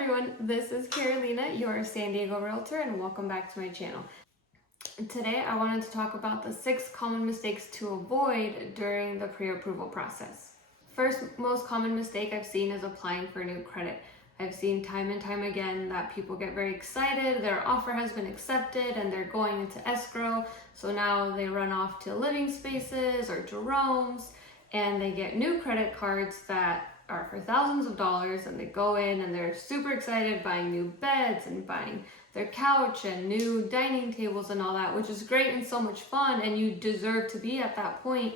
everyone, this is Carolina, your San Diego realtor, and welcome back to my channel. Today I wanted to talk about the 6 common mistakes to avoid during the pre-approval process. First most common mistake I've seen is applying for new credit. I've seen time and time again that people get very excited, their offer has been accepted and they're going into escrow, so now they run off to living spaces or Jerome's and they get new credit cards that are for thousands of dollars, and they go in and they're super excited buying new beds and buying their couch and new dining tables and all that, which is great and so much fun, and you deserve to be at that point.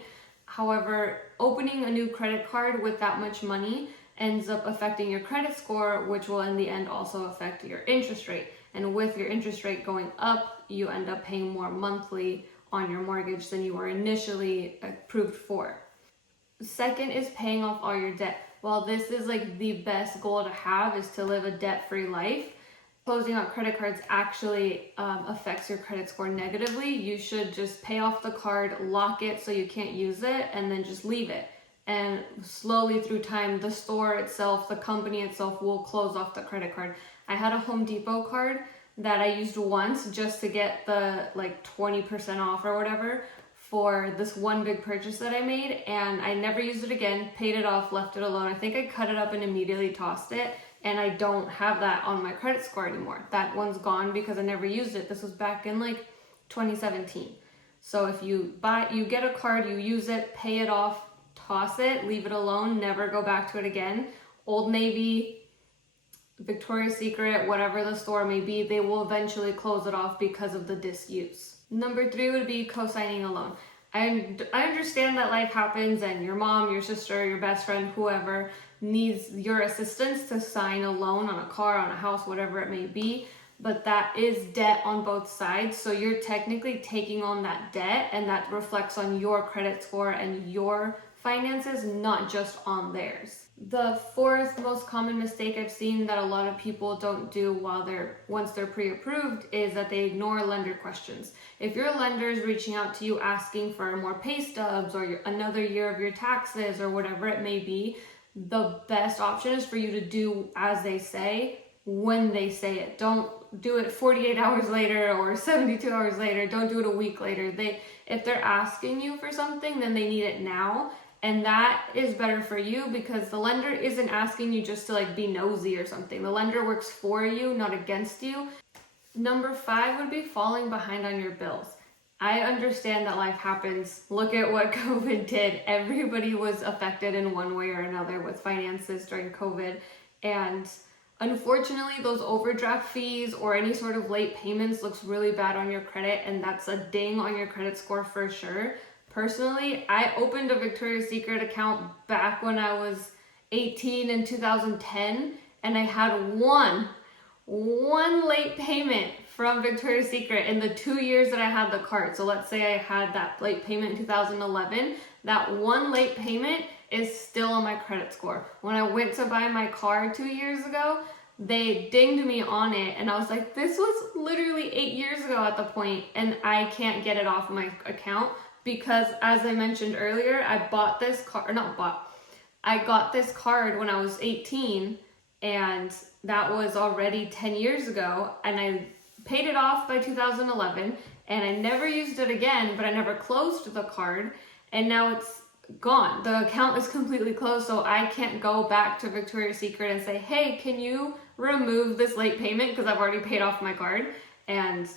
However, opening a new credit card with that much money ends up affecting your credit score, which will in the end also affect your interest rate. And with your interest rate going up, you end up paying more monthly on your mortgage than you were initially approved for. Second is paying off all your debt. While this is like the best goal to have, is to live a debt-free life, closing out credit cards actually affects your credit score negatively. You should just pay off the card, lock it so you can't use it, and then just leave it. And slowly through time, the store itself, the company itself will close off the credit card. I had a Home Depot card that I used once just to get the like 20% off or whatever for this one big purchase that I made, and I never used it again, paid it off, left it alone. I think I cut it up and immediately tossed it, and I don't have that on my credit score anymore. That one's gone because I never used it. This was back in like 2017. So if you get a card, you use it, pay it off, toss it, leave it alone, never go back to it again. Old Navy, Victoria's Secret, whatever the store may be, they will eventually close it off because of the disuse. Number 3 would be co-signing a loan. I understand that life happens and your mom, your sister, your best friend, whoever needs your assistance to sign a loan on a car, on a house, whatever it may be, but that is debt on both sides. So you're technically taking on that debt, and that reflects on your credit score and your finances, not just on theirs. The 4th most common mistake I've seen that a lot of people don't do once they're pre-approved is that they ignore lender questions. If your lender is reaching out to you asking for more pay stubs or another year of your taxes or whatever it may be, the best option is for you to do as they say when they say it. Don't do it 48 hours later or 72 hours later. Don't do it a week later. If they're asking you for something, then they need it now. And that is better for you because the lender isn't asking you just to like be nosy or something. The lender works for you, not against you. Number 5 would be falling behind on your bills. I understand that life happens. Look at what COVID did. Everybody was affected in one way or another with finances during COVID. And unfortunately, those overdraft fees or any sort of late payments looks really bad on your credit, and that's a ding on your credit score for sure. Personally, I opened a Victoria's Secret account back when I was 18 in 2010, and I had one late payment from Victoria's Secret in the 2 years that I had the card. So let's say I had that late payment in 2011. That one late payment is still on my credit score. When I went to buy my car 2 years ago, they dinged me on it, and I was like, this was literally 8 years ago at the point, and I can't get it off my account. Because as I mentioned earlier, I got this card when I was 18, and that was already 10 years ago, and I paid it off by 2011, and I never used it again, but I never closed the card, and now it's gone. The account is completely closed, so I can't go back to Victoria's Secret and say, hey, can you remove this late payment because I've already paid off my card, and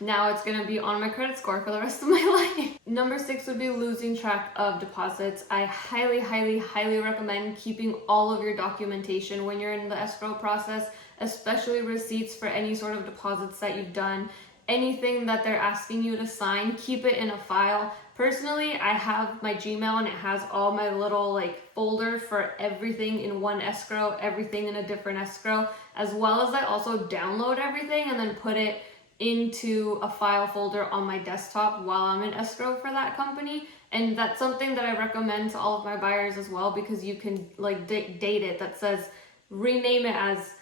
now it's going to be on my credit score for the rest of my life. Number 6 would be losing track of deposits. I highly, highly, highly recommend keeping all of your documentation when you're in the escrow process, especially receipts for any sort of deposits that you've done. Anything that they're asking you to sign, keep it in a file. Personally, I have my Gmail and it has all my little like folder for everything in one escrow, everything in a different escrow, as well as I also download everything and then put it into a file folder on my desktop while I'm in escrow for that company. And that's something that I recommend to all of my buyers as well, because you can like date it that says, rename it as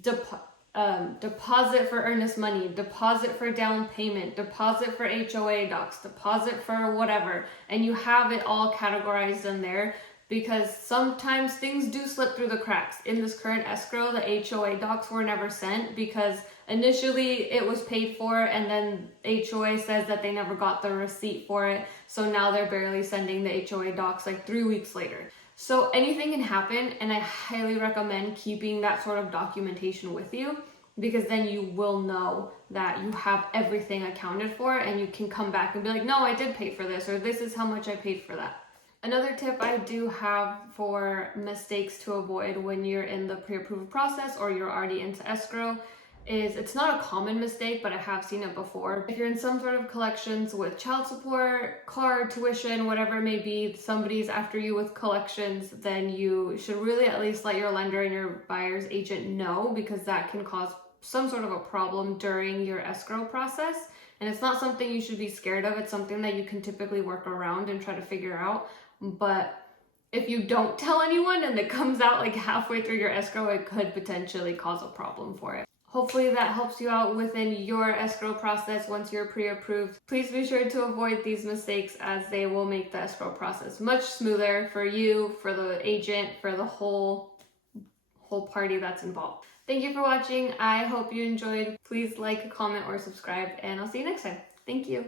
deposit for earnest money, deposit for down payment, deposit for HOA docs, deposit for whatever, and you have it all categorized in there, because sometimes things do slip through the cracks. In this current escrow, the HOA docs were never sent because initially it was paid for, and then HOA says that they never got the receipt for it, so now they're barely sending the HOA docs like 3 weeks later. So anything can happen, and I highly recommend keeping that sort of documentation with you, because then you will know that you have everything accounted for, and you can come back and be like, no, I did pay for this, or this is how much I paid for that. Another tip I do have for mistakes to avoid when you're in the pre-approval process or you're already into escrow is, it's not a common mistake, but I have seen it before. If you're in some sort of collections with child support, car, tuition, whatever it may be, somebody's after you with collections, then you should really at least let your lender and your buyer's agent know, because that can cause some sort of a problem during your escrow process. And it's not something you should be scared of. It's something that you can typically work around and try to figure out. But if you don't tell anyone and it comes out like halfway through your escrow, it could potentially cause a problem for it. Hopefully that helps you out within your escrow process once you're pre-approved. Please be sure to avoid these mistakes, as they will make the escrow process much smoother for you, for the agent, for the whole party that's involved. Thank you for watching. I hope you enjoyed. Please like, comment, or subscribe, and I'll see you next time. Thank you.